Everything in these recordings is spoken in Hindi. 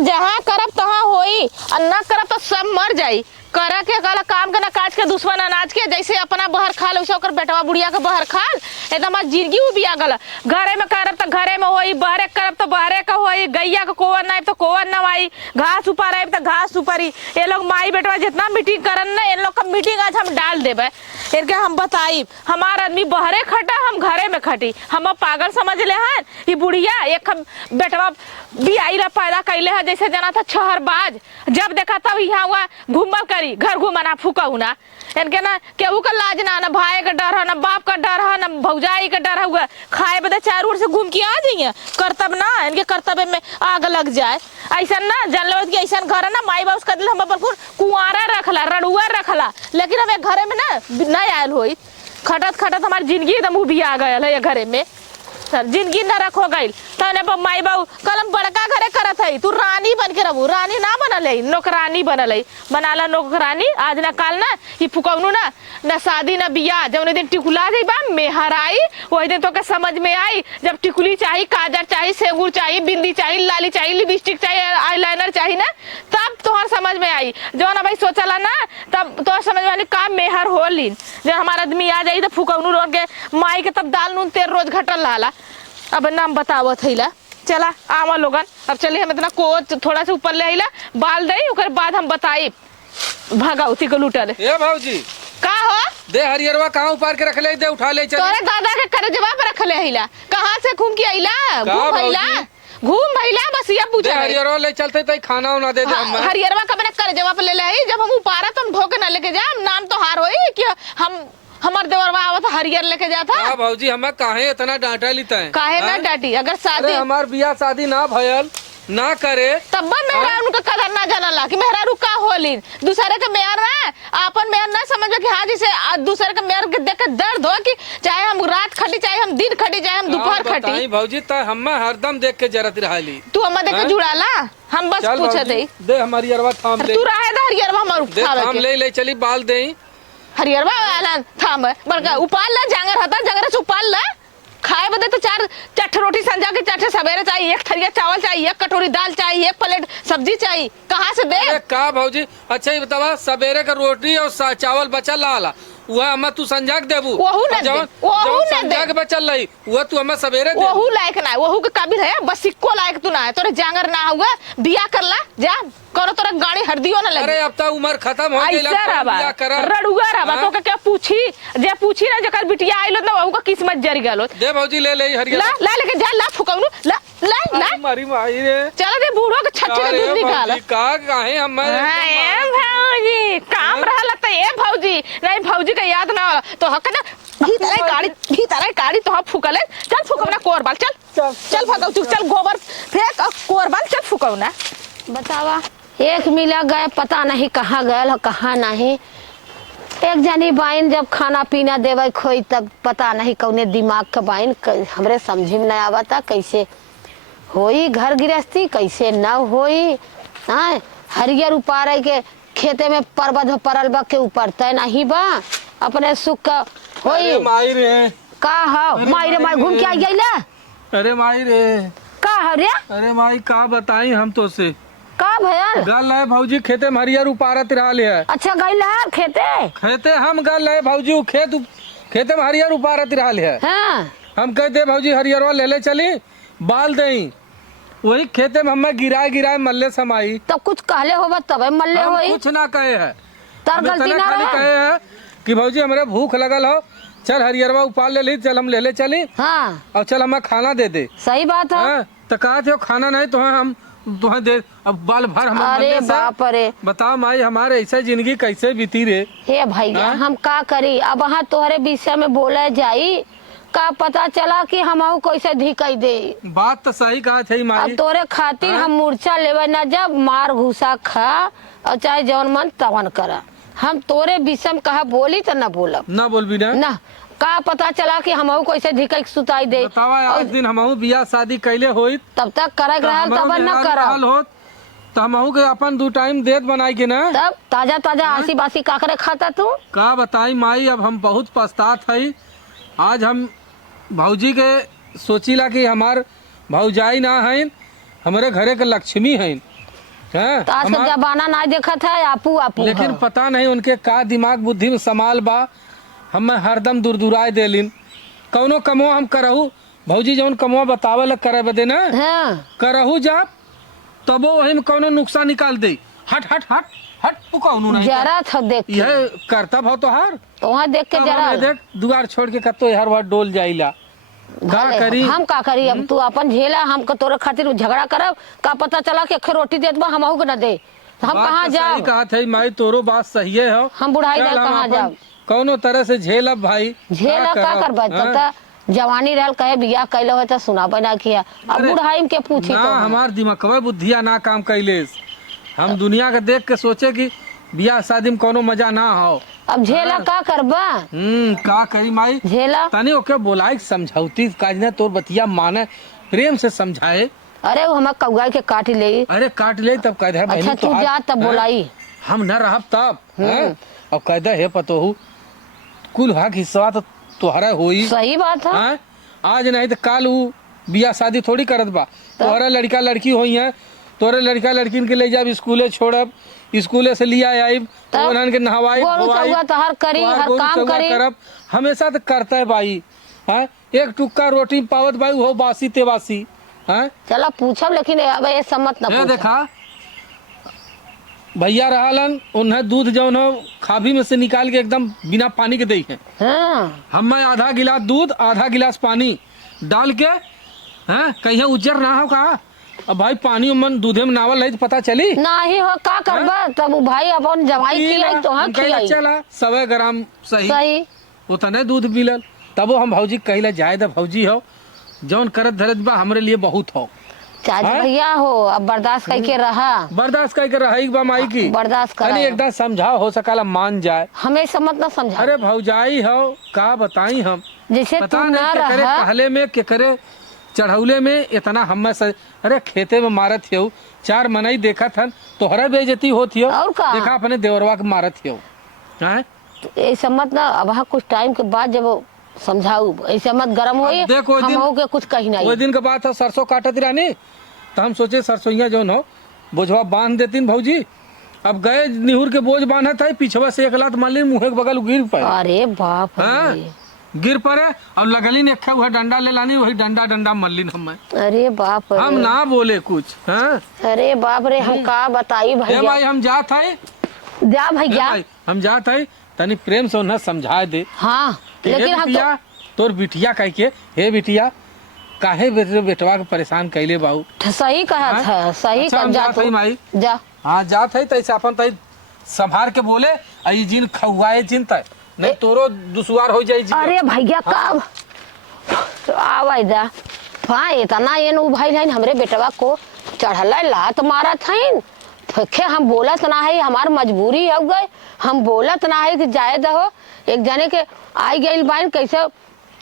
जहाँ करब तहाँ होई और न करब तो सब मर जाई। करा के गला काम के ना काज के दुश्मन अनाज के, जैसे अपना बहर खाल वैसे ओकर बेटवा बुढ़िया के बहर खाल। एकदम हमार जिंदगी उबिया गल। घरे में करब तो घरे में होई, बहरे करब तो बहरे का होई। गैया के कोवर नाइब तो कोवर नवाई, घास ऊपर आइब तो घास ऊपरी। ये लोग माई बेटवा जितना मीटिंग करन ना, इन लोग का मीटिंग आज हम डाल देबे। इनके हम बताइब हमार आदमी बहरे खटा, हम घरे में खटी। हम पागल समझ ले हन। ये बुढ़िया एक बेटवा बियाई ला पैदा कैले है, जैसे जना था छहरबाज। जब देखा तब यहाँ हुआ घूमल करी, घर घुमाना फूकऊ ना। इनके ना केहू का लाज ना भाई का डर है, ना बाप का डर है, ना भौजाई का डर हुआ। खाए बदे चारों ओर से घूम के आ जाइए। कर्तव्य ना इनके कर्तव्य में आग लग जाए। ऐसा ना जान लो कि ऐसा घर है ना, माई बाप का दिल हम बिल्कुल कुंवारा रखला, रड़ुआ रखला, लेकिन हमें घरे में ना नहीं आयल हो। खटत खटत हमारी जिंदगी एकदम उभी आ गया है घरे में। सर जिंदगी न रखो गई तने माई बाबू कलम बड़का घरे करत है। तू रानी बन के रहू, रानी ना बनल है, नौकरानी बनल है। बनाला नौकरानी आज ना काल ना ये फुकौनू ना शादी ना बियाह। जब दिन टिकुला जाई बा मेहर आई, वही दिन तो के समझ में आई। जब टिकुली चाहिए, काजर चाहिए, सेंगूर चाहिए, बिंदी चाहिए, लाली चाहिए, लिपस्टिक चाहिए, आईलाइनर चाहिए ना, तब तोहर समझ में आई। जो ना भाई सोचला ना तब तो समझ में आई का मेहर होली। जब हमारा आदमी आ जाई तो फुकौनू रोड के माई के तब दाल नून तेल रोज घटल रहा। अब नाम बतावत है। चला आवा लोगन, अब चलिए हम इतना कोच थोड़ा सा ऊपर ले आइला, बाल दई ओकर बाद हम बताई भगवती को लूटल। ए भौजी का हो दे हरियरवा कहाँ उपार के रख ले, दे उठा ले चल। तोरे दादा के करे जवाब रख ले आइला, कहां से घूम के आइला? घूम आइला बस ये पूछा। हरियरवा ले चलते तो खाना उना दे दे। हम हरियरवा का मैंने करे जवाब ले ले, जब हम उपारा तुम धोके ना लेके जाम। नाम तो हार होई कि हम हमार देवरवा आवत हरियर लेके जाता। हां भौजी हमें काहे इतना डांटा लेता है? काहे ना डांटी? अगर शादी हमार बियाह शादी ना भयल ना करे तब मेहरारू का कदर ना जानला कि मेहरारू का होली। दूसरे के मेहर ना अपन मेहर ना समझो कि हाँ जैसे दूसरे के मेहर के देख के दर्द हो कि चाहे हम रात खटी, चाहे हम दिन खटी, चाहे हम दोपहर खटी। भौजी तो हम हरदम देख के जरत रहाली। तू हम देख के जुड़ाला, हम बस पूछत है। दे हमारी हरियरवा थाम ले। तू रहे दा हरियरवा हमर उठावे के। थाम ले चली बाल देई हरियरवा वाला थाम बड़का उपाल ला, जांगर हता जांगर से उपाल ला। खाए बदे तो चार चट रोटी संजा के चट सवेरे चाहिए, एक थरिया चावल चाहिए, एक कटोरी दाल चाहिए, एक प्लेट सब्जी चाहिए। कहाँ से दे? का भौजी अच्छा ही बतावा, सवेरे का रोटी और चावल बचल रहा वह हमें तू संजा के देबू। वहू ना दे, वहू ना दे। संजा के बचल रही वह तू हमें सवेरे दे। वहू लायक ना, वहू के काबिल है, बस सिक्को लायक तू ना है। तोरे जांगर ना हुआ, बिया कर ला जा, करो तोरा गाड़ी हरदियो ना लगे। अरे अब तो उम्र खत्म हो गई, बिया कर रडुआ रहा तो क्या पूछी जे पूछी ना जकर बिटिया आइलो ना वहू का किस्मत जरी गलो। दे भौजी ले ले हरियर ला ला लेके जा, ला फुकौनु ला ला ला मारी माई रे। चल दे बूढ़ो के छट्टे का दूध निकाल। का काहे हम भौजी काम रहला त ए भौजी नहीं, भौजी का याद ना तो हक ना भीतर गाड़ी तो फुकले। चल फुकौना कोरबाल, चल चल भगौ तू, चल गोबर फेंक कोरबाल, चल फुकौना। बतावा एक मिला गए, पता नहीं कहाँ गए कहाँ नहीं। एक जनी बाइन जब खाना पीना देवे खोई तब पता नहीं कौने दिमाग का बाइन हमरे समझी में नहीं आवता कैसे होई घर गृहस्थी, कैसे न होई। हाँ हरियर उपारे के खेते में पर्वत परल बा के ऊपर तय नहीं बा, अपने सुख का होई। माई रे का हो माई रे, माई घूम के आई गईला। अरे माई रे का हो रे? अरे माई का बताई हम तो से का भयल? गल है भौजी खेते में हरियर उपारत रहा है। अच्छा गईला खेते हम गल है भौजी खेते में हरियर उपारत रहा है। हाँ हम कहते भौजी हरियरवा ले ले चली बाल दई, वही खेते में हमें गिराए मल्ले समाई। तो कुछ कहले होगा तब मल्ले होई। कुछ ना कहे है, तार गलती ना खाली कहे है कि भौजी हमारे भूख लगल हो, चल हरियरवा उपाल ले ली, चल हम ले ले चली। हाँ और चल हमें खाना दे दे। सही बात है। तो कहा थे खाना नहीं तो हम तुम्हें दे, अब बाल भर हम। अरे बाप रे बताओ माई हमारे ऐसे जिंदगी कैसे बीती रे। हे भैया हम का करी अब, वहाँ तोहरे विषय में बोले जाई का पता चला कि हम कैसे धिकई दे। बात तो सही कहा थे माई। अब तोरे खातिर हम मूर्छा लेवे न, जब मार घुसा खा और चाहे जौन मन तवन करा। हम तोरे विषय में कहा बोली तो न बोलब, ना बोलबी ना का पता चला कि हम कैसे धिकई सुताई दे। आज दिन हम बियाह शादी कैले होई तब तक करे तब न कर तो हम के अपन 2 टाइम देत बनाई के ना, तब ताजा ताजा आसी बासी काकरे खाता तू। का बताई माई अब हम बहुत पछतात है। आज हम भौजी के सोचिला कि हमार भौजाई ना है, हमारे घरे के लक्ष्मी है। हैं तो आज का जमाना ना देखत है आपू आपू लेकिन है। पता नहीं उनके का दिमाग बुद्धि में समाल बा। हम हरदम दूर देलिन कौनो कमो हम करहू भौजी जौन कमो बतावे ला करे बदे ना हाँ करहू जाप तबो वही में कौनो नुकसान निकाल दे। हट हट हट हट तू कौनो नहीं जरा था देख के। यह करतब हो तो हार तो वहाँ देख के तब जरा हमें देख दुआर छोड़ के कतो हर बार डोल जाइला का भले, करी। हम का करी अब तू अपन झेला हमको तोरे खातिर झगड़ा करब का पता चला कि अखे रोटी देत बा हमहू के न दे तो हम बात कहाँ तो सही जाब कहा थे माई तोरो बात सही है हो। हम बुढ़ाई चल रहल हम कहाँ अपन जाब कौनो तरह से झेलब भाई झेला का करब, करब हाँ? पता जवानी रहल कहे बियाह कैले हो तो सुना बना किया अब अरे, बुढ़ाई में के पूछी ना तो हम। हमार दिमागवा बुद्धिया ना काम कैलेस। हम दुनिया के देख के सोचे कि बियाह शादी में कोनो मजा ना हो। अब झेला का करबा का करी माई झेला तनी ओके बोलाई समझौती काज ने तोर बतिया माने प्रेम से समझाए। अरे वो हम कौआ के काट ले अरे काट ले तब कह दे अच्छा बहनी तू तोहार- जा तब हैं? बोलाई हम न रहब तब हैं? अब कह दे हे पतोहू कुल भाग हिस्सा तो तोहरा होई सही बात है हैं? आज नहीं तो काल ऊ बियाह शादी थोड़ी करत बा। तोहरा लड़का लड़की होई है तोरे लड़का लड़किन के ले जाब स्कूले छोड़ब स्कूले से लिया आइब तब उन्हन के नहवाई गोरू धोवाई, चौवा तो हर करी तोहार हर गोरू काम चौवा करी करब हमेशा तो करता है भाई। हैं? एक टुक्का रोटी पावत भाई हो बासी तेवासी हैं? चलो पूछब लेकिन अब ये सम्मत न ये पूछब देखा भैया रहलन उन्हें दूध जौन हो खाभी में से निकाल के एकदम बिना पानी के दई है। हाँ हमें आधा गिलास दूध आधा गिलास पानी डाल के हैं कहीं उज्जर ना हो कहा अब भाई पानी मन दूधे में नावल है तो पता चली ना ही हो का करबा तब उ भाई अपन जवाई खिलाई तो हाँ खिलाई चला 100 ग्राम सही सही उतने दूध मिलल तबो हम भौजी कहिला जाए दा भौजी हो जौन करत धरत बा हमरे लिए बहुत हो चाच हाँ? भैया हो अब बर्दाश्त करके रहा बर्दाश्त करके रही बा माई की बर्दाश्त खाली कर एकदम समझाओ हो सकाला मान जाए। हमें सम्मत न समझा अरे भौजाई हो का बताई हम जैसे तू पता न नहीं के करे रहा पहले में के करे चढ़ौले में इतना हम अरे खेते में मारत हो 4 मनई देखा था तोहरा बेइज्जती होती हो और का? देखा अपने देवरवा के मारत हो हैं? ये सम्मत न अब हाँ कुछ टाइम के बाद जब वो समझाऊ ऐसे मत गरम होई अब देख वो हम दिन- हो के कुछ कही वो नहीं दिन के बाद था सरसों काटत रानी तो हम सोचे सरसोईया जो हो बोझवा बांध देतीन भौजी। अब गए निहुर के बोझ बांधा था पिछवा से एक लात मारली मुँह के बगल गिर पाए अरे बाप हाँ? रे गिर पड़े अब लगलिन एक वह डंडा ले लानी वही डंडा मल्लिन हमें अरे बाप हम रे ना बोले कुछ हैं? अरे बाप रे हम का बताई ए भैया भाई हम जात है जा भैया हम जात है तनी प्रेम से उन्हें समझा दे हाँ कि हे लेकिन हम तो बिटिया तोर बिटिया कह के हे बिटिया काहे बेटवा के परेशान कैले बाबू। सही कहा हाँ? था सही अच्छा, कर हम जा जात हई माई। तू जा हाँ जात है तैसे अपन तई संभार के बोले आई जिन खौआए चिंता नहीं तोरो दुसवार हो जाई जी। अरे भैया कब आवा जा हाँ इतना ये नु भाई लाइन हमरे बेटवा को चढ़ला लात मारा था थे हम बोलत ना है हमार मजबूरी हो गए हम बोलत ना है कि जाए दहो एक जने के आई गई बाइन कैसे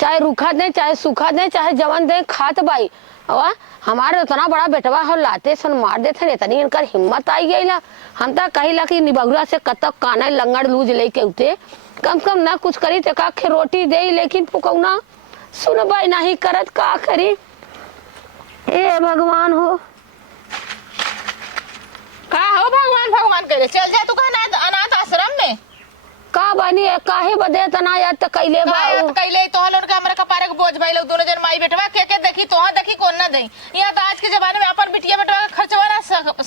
चाहे रूखा दे चाहे सूखा दे चाहे जवन दे खात बाई अवा हमारे इतना बड़ा बेटवा हो लाते सन मार देते इतनी इनकर हिम्मत आई गई ला हम तो कही कि निबगुरा से कतक काना लंगड़ लूज लेके उते कम कम ना कुछ करी तो का खे रोटी दे लेकिन पुकौना सुन बाई नहीं करत का करी ए भगवान हो का हो भगवान भगवान करे चल जा तू कहना अनाथ आश्रम में का बनी काहे बदे तना याद त कैले बा बात कैले तो लोग का हमरा कपारे के बोझ भाई लोग दोनों जन माई बेटवा के देखी तो देखी कौन ना दे यहाँ तो आज के जमाने में अपन बिटिया बेटवा का खर्चवा ना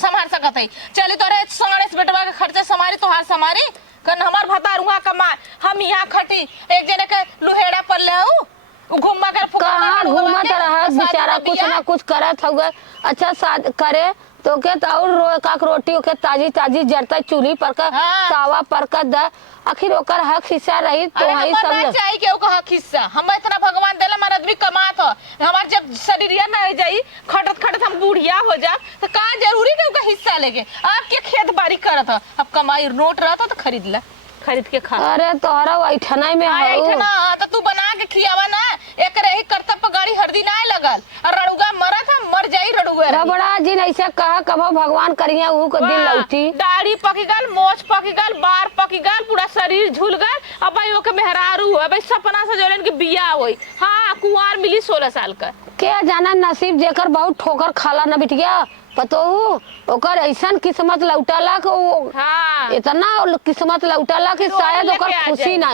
संभाल सकत है चली तोरे साढ़े बेटवा के खर्चे समारी तोहार समारी कन हमार भतार हुआ कमा हम यहाँ खटी एक जने के लुहेड़ा पर ले आऊ घुमा कर कहाँ घूमत रहा बेचारा कुछ ना कुछ करत होगा अच्छा साथ करे तो के और काक रोटी ओके ताजी ताजी जरता चूल्ही पर का हाँ। तावा पर का द आखिर ओकर हक हिस्सा रही तो अरे हई हमर ना सब चाहिए के ओका हक हिस्सा हम इतना भगवान देला हमार आदमी कमात ह हमार जब शरीरिया ना रह जाई खटत खटत हम बुढ़िया हो जा तो का जरूरी के ओका हिस्सा लेके आपके खेत बाड़ी करत ह अब कमाई नोट रहता तो खरीद ला खरीद के खा अरे तोहरा ऐठना में आए हो ना तो तू बना के खियावा ना एक रही करतब पे गाड़ी हरदी ना लगल और रड़ुगा मरत हम मर जाई रड़ुगा रबड़ा जिन ऐसे कहा कबो भगवान करिया ऊ को दिल लौटी दाढ़ी पकी गल मोछ पकी गल बार पकी गल पूरा शरीर झूल गल अब भाई ओके मेहरारू हो भाई सपना से जोलन की बिया होई हाँ कुंवार मिली 16 साल का के जाना नसीब जेकर बहुत ठोकर खाला न बिटिया पतोहू ओकर ऐसन किस्मत लौटाला कि वो हाँ इतना किस्मत लौटाला कि शायद ओकर लेके आ खुशी जाई। ना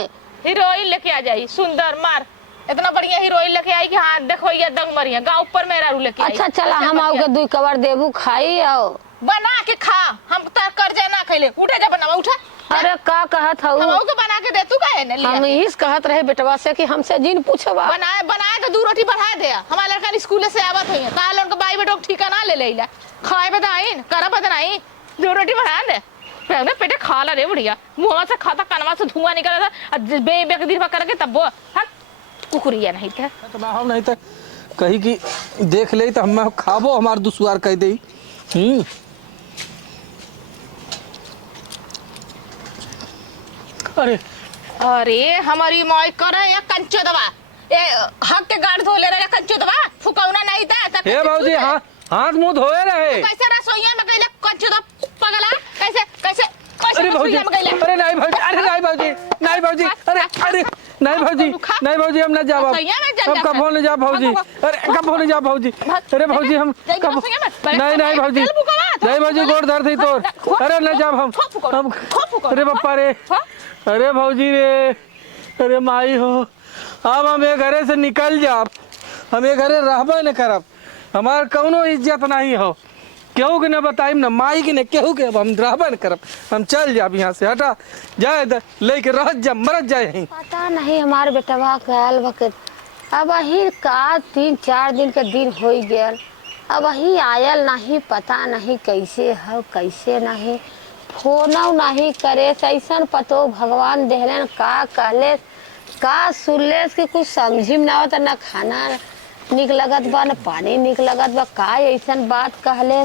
हीरोइन लेके आ जाई सुंदर मार इतना बढ़िया हीरोइन लेके आई कि हाँ देखो ये दंग मरिया गाँव ऊपर मेरा रू लेके आई। अच्छा चला ऐसे हम बतिया। आओगे 2 कवर देबू खाई आओ। बना के खा हम तर कर्जा ना खैले उठे जा बनावा उठा अरे का कहत हम हऊ के बना के दे तू काहे ने हम लिया इस कहत रहे बेटवा से कि हमसे जिन पूछबा बनाए बनाए तो 2 रोटी बढ़ा दे हमारा लड़का स्कूल से आवत है काल उनका बाई बेटो ठिकाना ले लेला खाए बताइन करा बदनाई 2 रोटी बढ़ा दे पहले पेटे खा ला रे बढ़िया मुंह से खाता कनवा से धुआं निकल था बे बे के दिन करके तब वो हट कुकुरिया नहीं था तो मैं हम नहीं तो कही कि देख ले तो हम खाबो हमार दुश्वार कह दे। अरे अरे हमारी माई करे या कंचो दवा ए हक के गाड़ धो ले रे कंचो दवा फुकौना नहीं था हे भाजी हाँ हाथ मुंह धोए रहे। कैसे रसोईया में गइले कंचो दवा पगला कैसे कैसे कैसे अरे भाजी रसोईया में गइले अरे नहीं भाजी अरे नहीं भाजी नहीं भाजी अरे अरे नहीं भाजी नहीं भाजी हम ना जाब रसोईया में जा हम कब होने जा भाजी अरे कब होने जा भाजी अरे भाजी हम कब नहीं नहीं भाजी नहीं भाजी गोड़ दर्द है तोर अरे न जाब हम अरे बापा रे अरे भाजी रे अरे माई हो अब हम ये घरे से निकल जाब हम ये घरे रहबे न करब हमार कौनो इज्जत नहीं हो केहू के न बताइम न माई के न केहू के अब हम रहबे न करब हम चल जाब यहाँ से हटा जाए लेके रह जा मरत जाए यहीं। पता नहीं हमार बेटवा कहल वक्त अब ही का 3-4 दिन के दिन हो गया अब ही आयल नहीं पता नहीं कैसे हो कैसे नहीं फोन नहीं करे ऐसा पतो भगवान देहलन का कहले का सुनले कि कुछ समझी में ना होता न खाना निक लगत बा न पानी निक लगत बा का ऐसा बात कहले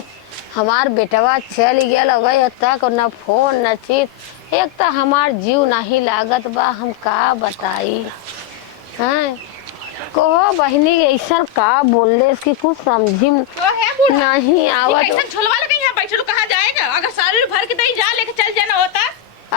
हमार बेटवा चल गया अबे तक न फोन न चीज एक तो हमार जीव नहीं लागत बा हम का बताई हैं कहो बहनी ऐसा का बोलले कि कुछ समझी नहीं आवत कैसे झोलवा लगे यहाँ बैठो कहाँ जाएगा अगर सारी भर के दही जा लेके चल जाना होता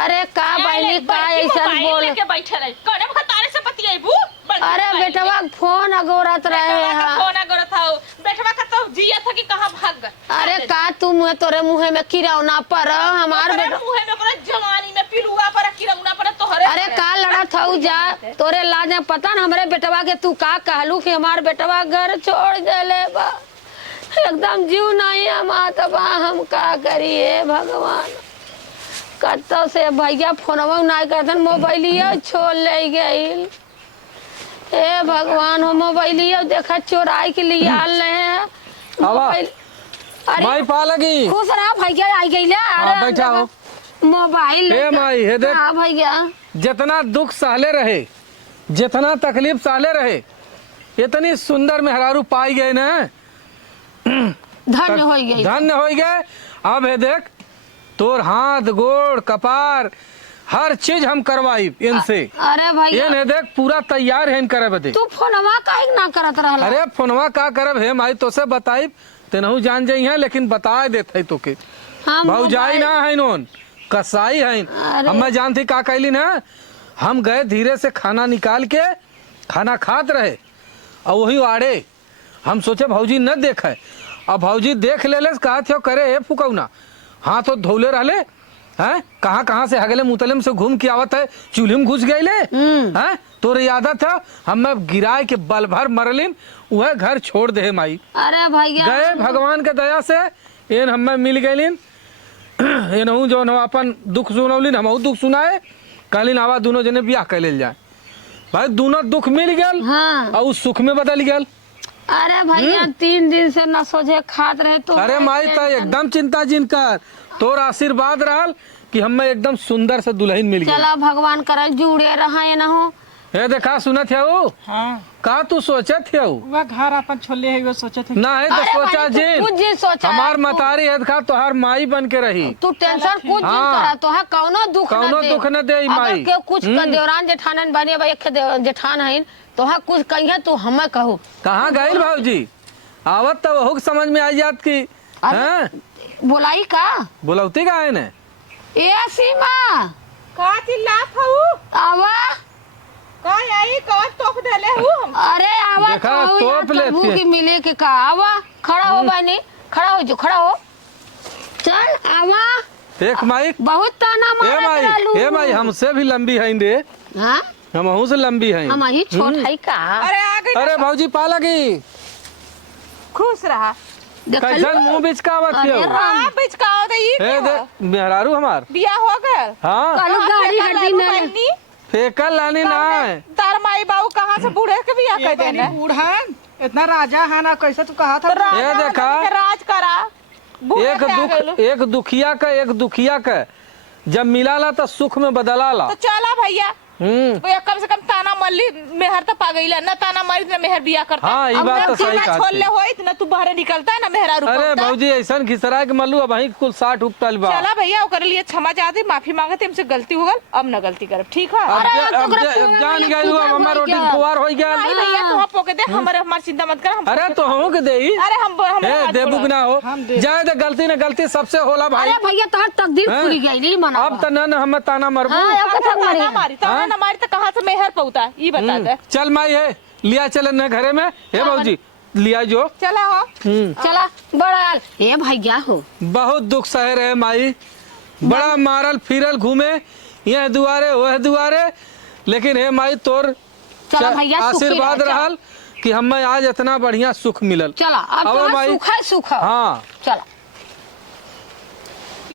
अरे का बहनी का ऐसा बोल लेके बैठे रहे कौन बखा तारे से पतियाबू अरे बेटवा फोन अगोरत रहे हाँ फोन अगर था बेटवा का तो जिया था कि कहाँ भाग गए अरे का तू मुँह तोरे मुँह में किरौना पर हमार बेटा मुंह में पूरा जवानी में पिलुआ पर किरौना पर तोहरे अरे का लड़ा था जा तोरे लाज में पता न हमरे बेटवा के तू का कहलू कि हमार बेटवा घर छोड़ देले बा एकदम जीव नहीं हमारा बा हम का करिए भगवान कतो से भैया फोनवा नहीं करतन मोबाइलिया छोड़ ले गई हे भगवान हो मोबाइलिया देखा चोराई के लिए आल रहे मोबाइल अरे माई पा लगी खुश रहा भैया आई गई ले हाँ, बैठा हो। मोबाइल हे माई हे देख हाँ भैया जितना दुख सहले रहे जितना तकलीफ सहले रहे इतनी सुंदर मेहरारू पाई गए ना धन्य हो गई धन्य हो गए। अब है देख तोर हाथ गोड़ कपार हर चीज हम करवाई इनसे अरे भैया ये देख पूरा तैयार है इन करे बदे। तू फोनवा काहे ना करत रहला अरे फोनवा का करब है माई तो से बताई तेनहू जान जाई है लेकिन बता देते तो के हम भौजाई ना है नोन कसाई है अरे। हम मैं जानती का कैली ना हम गए धीरे से खाना निकाल के खाना खात रहे और वही आड़े हम सोचे भौजी न देखे अब भौजी देख ले कहा थे करे हे फुकौना हाथ तो धोले रहले हैं कहाँ से हगले मुतलम से घूम के आवत है चूल्ही में घुस गए हैं तोरे यादत है हम गिराए के बल भर मरलिन वह घर छोड़ दे माई। अरे भैया गए भगवान के दया से एन हमें मिल गईलिन एनहू जो अपन दुख सुनौलिन हम दुख सुनाए कहलिन आवा दोनों जने ब्याह कर ले जाए भाई दोनों दुख मिल गल हाँ और उस सुख में बदल गल। अरे भैया 3 दिन से न सोचे खात रहे तो अरे माई तो एकदम चिंता जिन कर तोर आशीर्वाद रहल कि हमें एकदम सुंदर से दुल्हन मिल गई। चला भगवान करे जुड़े रहा न हो हे देखा सुनत है वो हाँ का तू सोचत है वह घर अपन छोले है वो सोचे थे ना है तो अरे सोचा भाई, तू कुछ जी सोचा जिन हमार तू। मतारी है खा तोहार माई बन के रही तू टेंशन कुछ हाँ। नहीं करा तो है कौनो दुख कौनो दुख न दे माई। अगर के कुछ कर देवरान जेठानन बने भाई एक जेठान है तो है कुछ कहिए तू हमें कहू कहाँ गई भाजी आवत तो वह समझ में आई जात की हैं बोलाई का बुलौती का है ने ए सीमा का चिल्ला खाऊ आवा का आई का तोप देले हूं अरे आवा देखा, कहू तोप यार, लेती कहू है। कि मिले के का आवा खड़ा हो बनी खड़ा हो जो, खड़ा हो। चल आवा। एक माई बहुत ताना मारा ए माई हमसे भी लंबी है रे। हां हमहू से लंबी है। हम ही छोट है का। अरे आ गई। अरे भौजी पा लगी। खुश रहा। कैसन मुंह बिचकावत अरे हो? हां बिचकाओ तो ई ए दे मेहरारू हमार। बियाह हो गए। हां कल गाड़ी हड्डी में फेकल लानी ना है। तार माई बाबू कहां से बूढ़े के बियाह कर देना। बूढ़ा इतना राजा है ना, कैसे तू कहा था? ये देखा राज करा। एक दुखिया का जब मिलाला तो सुख में बदलाला। तो चला भैया भैया कम से कम ताना मल्ली मेहर तो पा गई ना, ताना मारी ना मेहर बिया करता। हाँ ये बात तो सही कहा। छोड़ ले होई ना तू बाहर निकलता ना मेहरा रुपा। अरे भौजी ऐसा घिसरा के मल्लू अब कुल 60 उपटल बा। चला भैया ओकर लिए क्षमा चाहते, माफी मांगते, हमसे गलती हो गल, अब न गलती करब, ठीक है? अब जान गए अब हमार रोटी कुवार हो गया। नहीं भैया तू पोके दे, हमार चिंता मत कर। अरे तो हम के देई। अरे हम दे बुक ना हो जाए तो गलती सबसे होला भाई। अरे भैया तोहर तकदीर पूरी गई नहीं मना। अब तो न हम ताना मरबू। ताना मारी ताना मारी तो कहां से मेहर पहुंचा ये बता दे। चल माई है लिया चल न घरे में। हे भौजी लिया जो चला हो। चला बड़ा ए भैया हो। बहुत दुख सह रहे माई, बड़ा मारल फिरल घूमे यह दुआरे वह दुआरे, लेकिन हे माई तोर चला भैया आशीर्वाद रहल कि हमें आज इतना बढ़िया सुख मिलल। चला अब तो सुख है सुख। हाँ चला